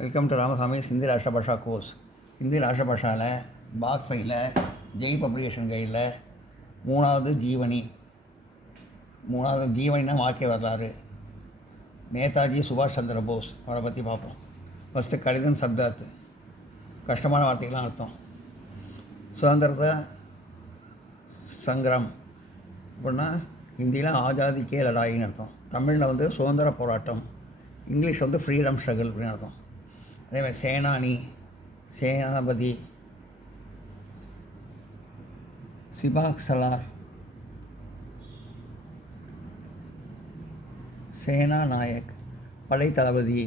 Welcome to Ramasamy's Hindi Rashtrabhasha course. Hindi ராஷ்டிரபாஷாவில் பாக் ஃபைல ஜெய் பப்ளிகேஷன் கைடில் மூணாவது ஜீவனினா வாழ்க்கை வரலாறு நேதாஜி சுபாஷ் சந்திர போஸ் அவரை பற்றி பார்ப்போம். ஃபஸ்ட்டு கடிதம் சப்தார்த்து, கஷ்டமான வார்த்தைகள்லாம் அர்த்தம். சுதந்திரத சங்கிரம் அப்படின்னா ஹிந்தியில் ஆஜாதி கே லடாயின்னு அர்த்தம். தமிழில் சுதந்திர போராட்டம், இங்கிலீஷ் ஃப்ரீடம் ஸ்ட்ரகிள் அப்படின்னு அர்த்தம். அதே மாதிரி சேனானி, சேனாபதி, சிபாக் சலார், சேனா நாயக், படை தளபதி,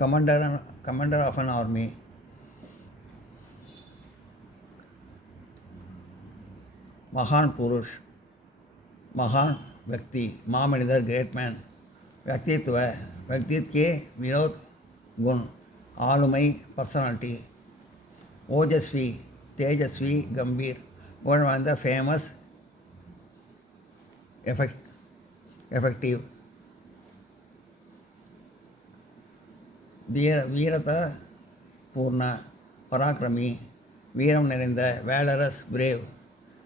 கமாண்டர் ஆஃப் அன் ஆர்மி, महान पुरुष, महान व्यक्ति, महामनिदर, ग्रेट मैन, व्यक्तित्व के विनोद गुण, आलुमै पर्सनालिटी, ओजस्वी, तेजस्वी, गंभीर, गुणवान फेमस, एफेक्टिव, वीरता पूर्ण, पराक्रमी, वीरम निरंद, वैलरस, ब्रेव,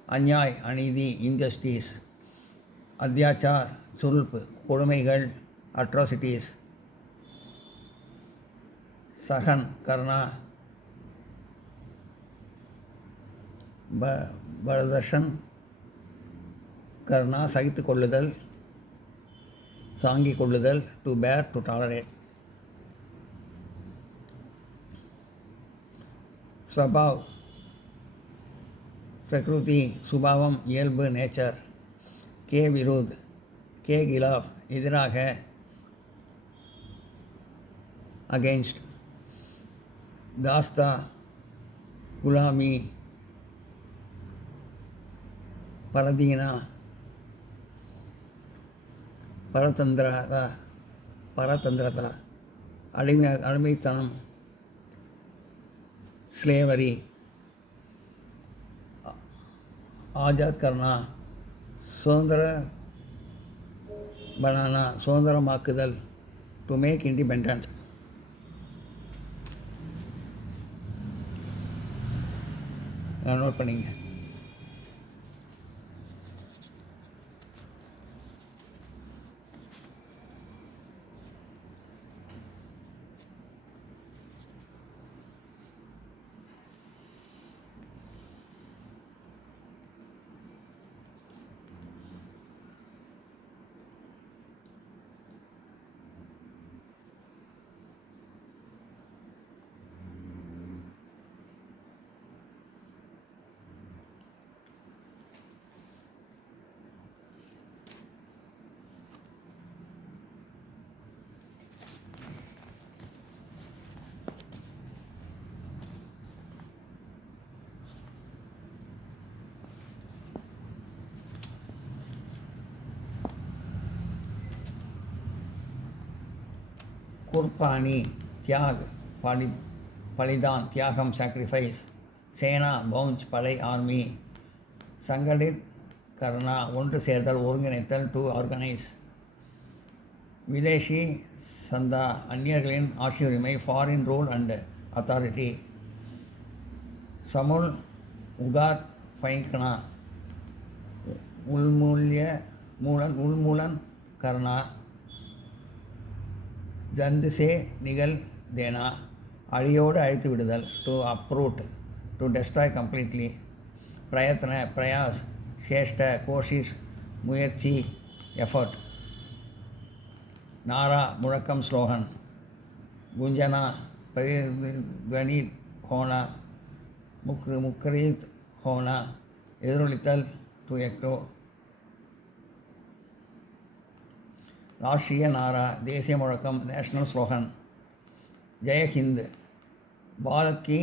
अन्याय अनीति, इनजस्टिस, अत्याचार, चुल्प, கொடுமைகள், अट्रोसिटीज़, सहन करना, बर्दाश्त करना, सहित கொள்ளுதல், தாங்கிக் கொள்ளுதல், to bear, to tolerate. स्वभाव, प्रकृति, स्वभावम, इयल्बु, नेचर. के विरुद्ध, के खिलाफ, எதிராக, अगेंस्ट. दास्ता, गुलामी, परदीना, परतंत्रता, अडिமைத்தனம், स्लेवरी. आज़ाद करना, स्वतंत्र बनाना, स्वतंत्रमाக்குதல், to make independent. नोट பண்ணிங்க. कुर्बानी, त्याग, बलिदान, त्यागम, सैक्रिफाइस. सेना, पौंच, पடை, आर्मी. संगठित करना, ஒன்று சேர்த்தல், ஒருங்கிணைத்தல், to organize. विदेशी சந்தா, அந்நியர்களின் ஆட்சியுரிமை, foreign rule and authority. समूल, उगार, फेंकना, उन्मूलन करना. जंद से निगल देना, अड़ियोடு अழித்து விடுதல், to uproot, to destroy completely. प्रयत्न, प्रयास, चेष्टा, कोशिश, मुयற்சி, effort. नारा, मुழக்கம், स्लोगन. गुंजना, प्रतिध्वनि होना, मुखरित होना, எதிரொலித்தல், to echo. राष्ट्रीय नारा, देशीय मुழக்கம், नेशनल स्लोगन. जय हिंद, भारत की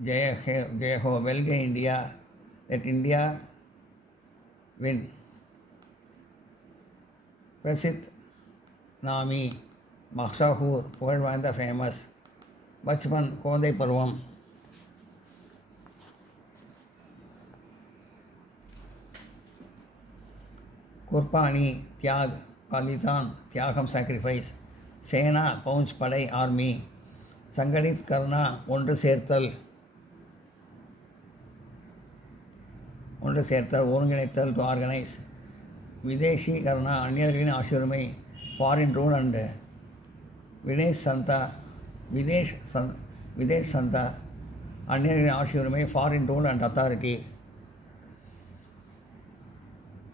जय हो, वेलगे इंडिया, लेट इंडिया विन. प्रसिद्ध नामी, मशहूर, புகழ் வாய்ந்த, फेमस. बचपन, குழந்தை பருவம். कुर्बानी, त्याग, बलिदान, त्यागम, सैक्रिफाइस. சேனா பவுஞ்ச் படை ஆர்மி. சங்கடித் கர்னா ஒன்று சேர்த்தல், ஒருங்கிணைத்தல், டு ஆர்கனைஸ். விதேஷி கர்னா அந்நியர்களின் ஆட்சியுரிமை, ஃபாரின் ரூல் அண்டு. விதேஷ் சந்தா அந்நியர்களின் ஆட்சியுரிமை, ஃபாரின் ரூல் அண்ட் அத்தாரிட்டி.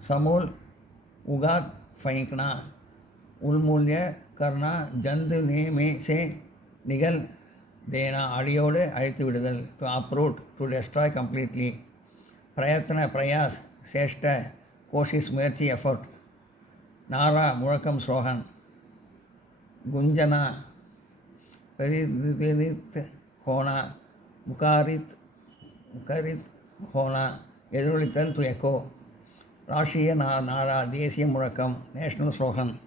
समूल उगात फेंकना, उन्मूल्य करना, जंद ने में से निगल देना, अड़ियोடு அழித்து விடுதல், to uproot, to destroy completely. பிரயத்ன பிரயாஸ், சேஷ்ட, கோஷிஷ் முயற்சி, எஃபர்ட். நாரா முழக்கம், ஸ்லோகன். குஞ்சனா பிரதிநிதித் ஹோனா, முகாரித் ஹோனா எதிரொலித்தல், டு எக்கோ. ராஷ்ட்ரிய நாரா தேசிய முழக்கம், நேஷனல் ஸ்லோகன்.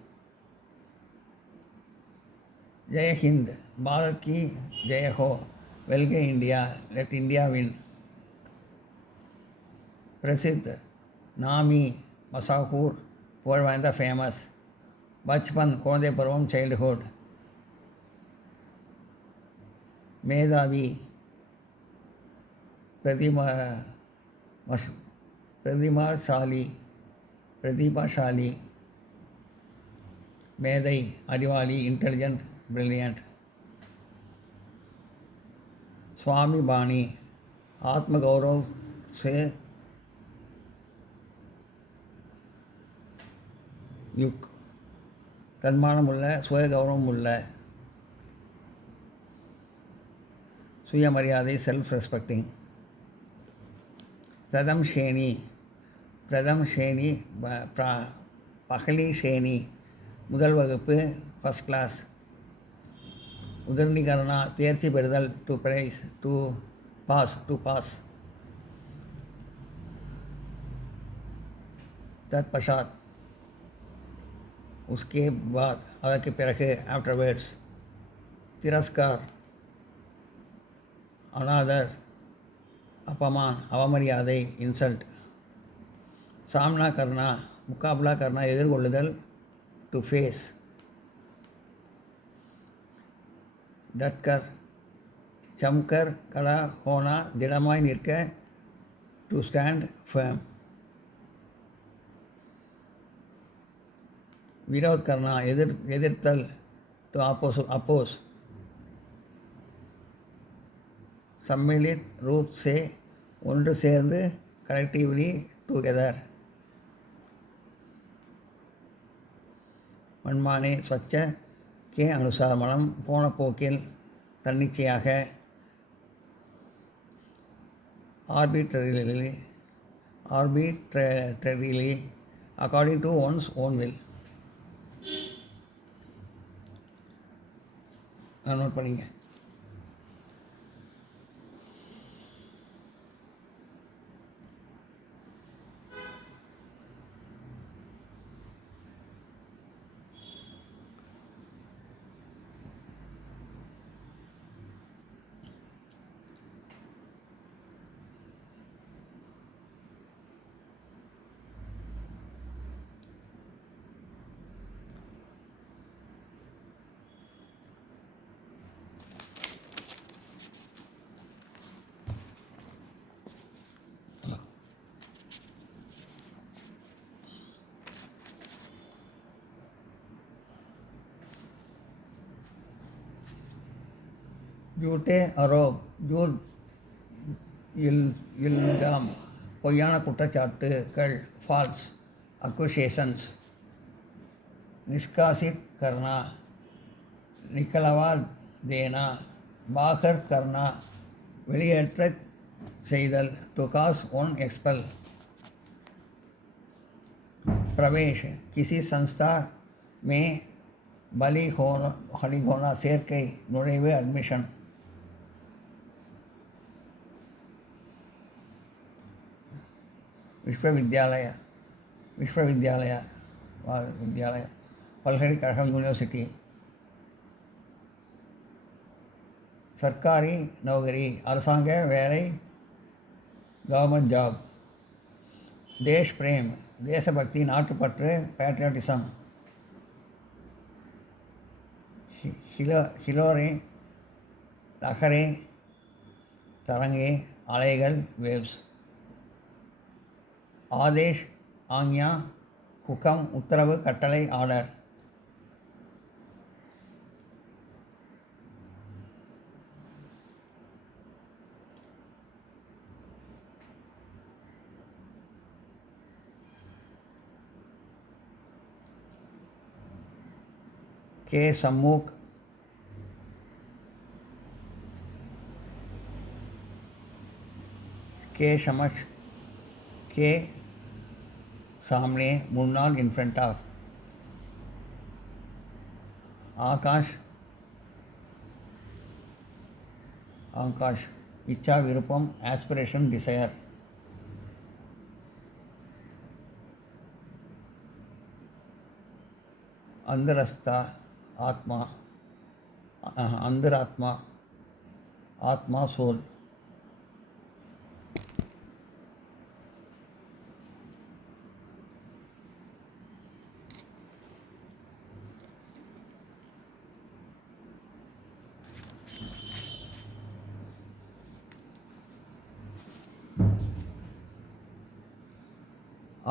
ஜெய ஹிந்த், பாரத் கி ஜெய ஹோ, வெல்க இந்தியா, லெட் இந்தியா வின். பிரசித், நாமி, மசாகூர், புகழ்வாய்ந்த, ஃபேமஸ். பச்பன் குழந்தை பருவம், சைல்டுஹுட். மேதாவி பிரதிபாசாலி. மேதை அறிவாளி, இன்டெலிஜென்ட், பிரில்லியன்ட். சுவாமிபாணி ஆத்மகௌரவ் से யுக், தன்மானமுள்ள, சுய கௌரவம் உள்ள. சுயமரியாதை, செல்ஃப் ரெஸ்பெக்டிங். பிரதம் ஷேனி, பகலி ஷேனி, முதல் வகுப்பு, ஃபஸ்ட் கிளாஸ். உதர்ணிகரணா தேர்ச்சி பெறுதல், டு பிரைஸ், டு பாஸ். தத்பஷாத் உஸ்கே பாத் அதற்கு பிறகு, ஆஃப்டர்வேர்ட்ஸ். திரஸ்கார் அனாதர், अपमान அவமரியாதை, இன்சல்ட். சாம்னா கர்னா முகாபலா கர்னா எதிர்கொள்ளுதல், டு ஃபேஸ். டட்கர் சம்கர் கடா ஹோனா திடமாய் நிற்க, டு ஸ்டாண்ட் ஃபேம். விரோத் கர்னா எதிர்த்தல், டு அப்போஸ். सम्मिलित रूप से ஒன்று சேர்ந்து, கலெக்டிவ்லி, டுகெதர். மன்மானே ஸ்வச்ச கே அனுசார் மனம் போன போக்கில், தன்னிச்சையாக. Arbitrarily according to one's own will. Note பண்ணிங்க. ஜூட்டே அரோப், ஜூட் இல்ஜாம், பொய்யான குற்றச்சாட்டுகள், ஃபால்ஸ் அக்குசேஷன்ஸ். நிஷ்காசித் கர்னா, நிக்கலவா தேனா, பாகர் கர்னா வெளியேற்ற செய்தல், டு காஸ் ஒன் எக்ஸ்பெல். பிரவேஷ் கிசி சன்ஸ்தா மே பலி ஹோனா சேர்க்கை, நுழைவு, அட்மிஷன். विश्वविद्यालय பல்கலைக்கழகம், யூனிவர்சிட்டி. சர்க்காரி நௌகரி அரசாங்க வேலை, கவர்மெண்ட் ஜாப். தேஷ் பிரேம் தேசபக்தி, நாட்டுப்பற்று, பேட்ரியாட்டிசம். ஹிலோரே லஹரே தரங்கே அலைகள் வேவ்ஸ். ஆதேஷ் ஆக்ஞா ஹுக்கம் உத்தரவு கட்டளை ஆர்டர். के सम्मुख के समक्ष के सामने मुन्नाल in front of. Akash Akash इच्छा विरुपम एस्पिरेशन डिसायर. अंदरस्ता आत्मा अंतरात्मा आत्मा सोल.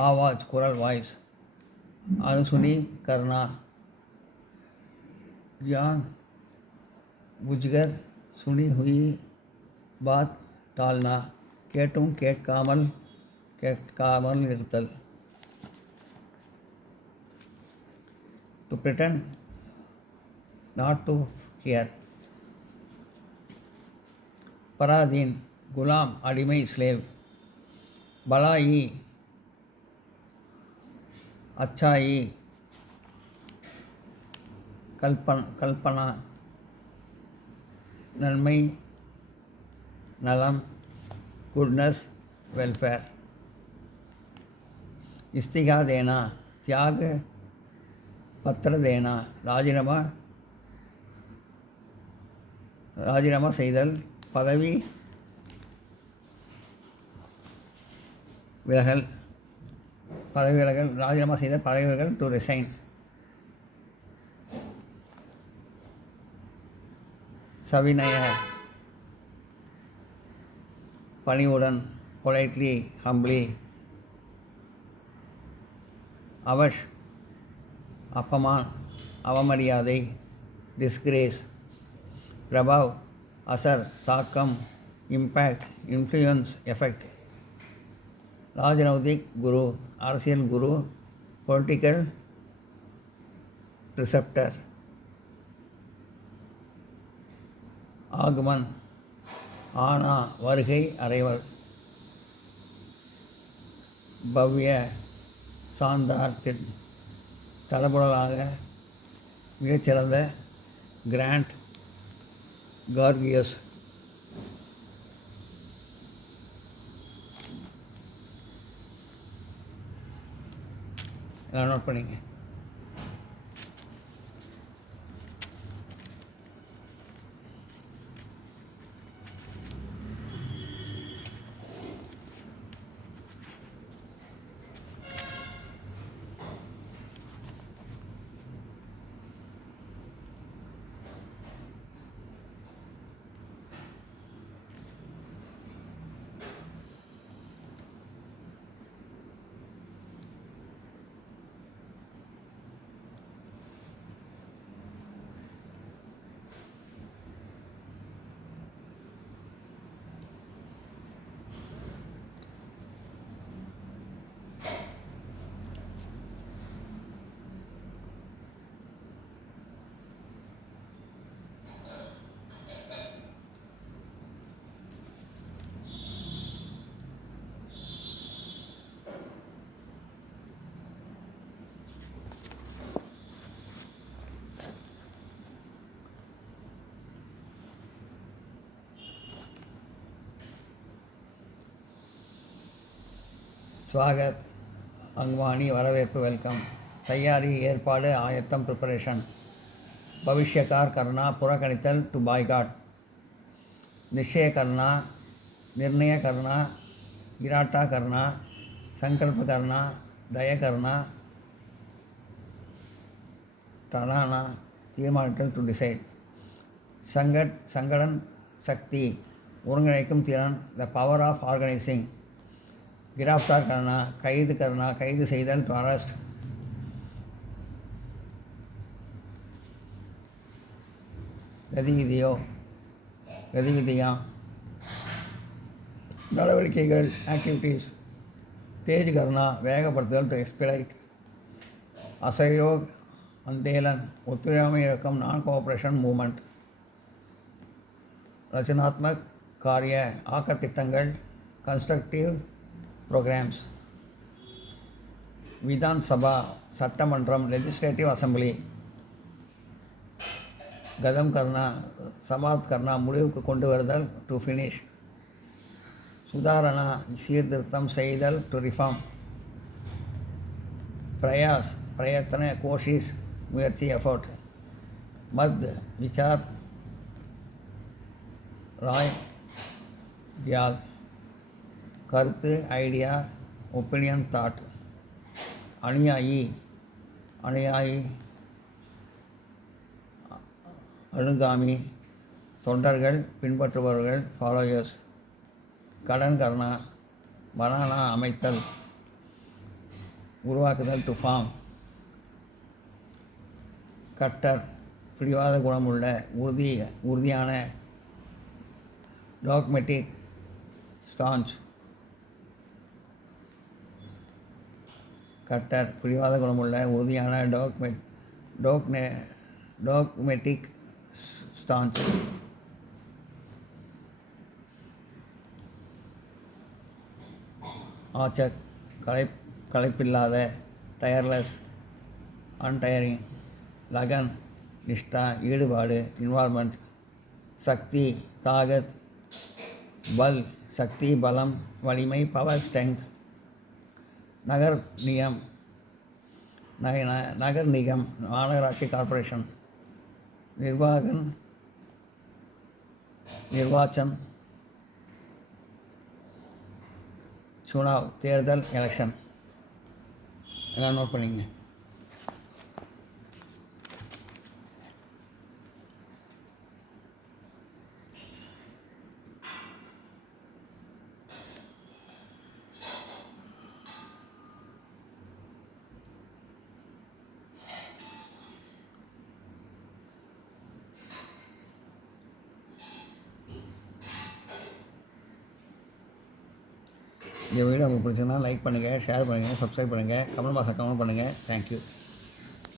आवाज़ कुरल वॉइस. अनसुनी करना जान बुझकर सुनी हुई बात टालना. கேட்டும் கேட்காமல் இருத்தல். To pretend not to hear. பராதீன் குலாம் அடிமை ஸ்லேவ். பலாயி अच्छाई कल्पना नन्மை नलम गुडनेस वेलफेयर. इस्तीफा देना त्याग पत्र देना ராஜினாமா செய்தல். பதவி விலகல் ராஜினாமா செய்த பதவி விலகல். To resign. சவினய பணிவுடன் பொலைட்லி ஹம்பிளி. அவஷ் அவமரியாதை டிஸ்கிரேஸ். பிரபாவ் அசர் தாக்கம் இம்பேக்ட் இன்ஃப்ளூயன்ஸ் எஃபெக்ட். राजनैतिक गुरु அரசியல் குரு. Political receptor. ஆகமன் ஆனா வருகை அறைவல். பவ்ய சாந்தார் தடபுடலாக மிகச்சிறந்த. கிராண்ட் கார்கியஸ். நோட் பண்ணிங்க. ஸ்வாகத் அங்வானி வரவேற்பு வெல்கம். தயாரி ஏற்பாடு ஆயத்தம் ப்ரிப்பரேஷன். பவிஷ்யகார் கர்னா புறக்கணித்தல் டு பாய்காட். நிச்சய கர்னா நிர்ணய கர்னா இராட்டா கர்னா संकल्प करना दया करना टलाना தீர்மானித்தல் டு டிசைட். சங்கடன் சக்தி ஒருங்கிணைக்கும் திறன், த பவர் ஆஃப் ஆர்கனைசிங். கிராஃப்தார் கர்னா கைது செய்தல் டு அரெஸ்ட். கதிவிதியா நடவடிக்கைகள் ஆக்டிவிட்டீஸ். தேஜ் கர்னா வேகப்படுத்துதல் டு எக்ஸ்பிளைட். அசயோக் அந்தேலன் ஒத்துழையாமை இயக்கம், நான் கோஆப்ரேஷன் மூமெண்ட். ரச்சனாத்மக் காரிய ஆக்கத்திட்டங்கள், கன்ஸ்ட்ரக்டிவ் ப்ரோக்ராம்ஸ். விதான் சபா சட்டமன்றம், லெஜிஸ்லேட்டிவ் அசம்பிளி. கதம் கர்னா சமாப்த் கர்னா முடிவுக்கு கொண்டு வருதல், டு ஃபினிஷ். சுதாரணா சீர்திருத்தம் செய்தல், டு ரிஃபார்ம். பிரயாஸ் பிரயத்தன கோஷிஷ் முயற்சி, எஃபோர்ட். மத் விசார் ராய் கியால் கருத்து, ஐடியா, ஒப்பீனியன், தாட். அனுயாயி அணுகாமி தொண்டர்கள், பின்பற்றுபவர்கள், ஃபாலோயர்ஸ். கடன் கர்னா பனானா அமைத்தல், உருவாக்குதல், டு ஃபார்ம். கட்டர் பிடிவாத குணமுள்ள, உறுதியான, டாக்மெட்டிக், ஸ்டான்ச். கட்டர் பிடிவாத குணமுள்ள, உறுதியான, டாக்மெட்டிக், ஸ்டான்ச். ஆச்சக் களைப்பில்லாத, டயர்லெஸ், அன்டயரிங். லகன் நிஷ்டா ஈடுபாடு, இன்வால்மெண்ட். சக்தி தாகத், பல் சக்தி, பலம், வலிமை, பவர், ஸ்ட்ரெங்க். நகர் நிகம் மாநகராட்சி, கார்ப்பரேஷன். நிர்வாச்சன் சுனாவ் தேர்தல், எலெக்ஷன். எல்லாம் நோட் பண்ணிங்க. இந்த வீடியோ உங்களுக்கு பிடிச்சிருந்தா லைக் பண்ணுங்கள், ஷேர் பண்ணுங்கள், சப்ஸ்கிரைப் பண்ணுங்கள், கமெண்ட் பாக்ஸில் கமெண்ட் பண்ணுங்கள். தேங்க்யூ.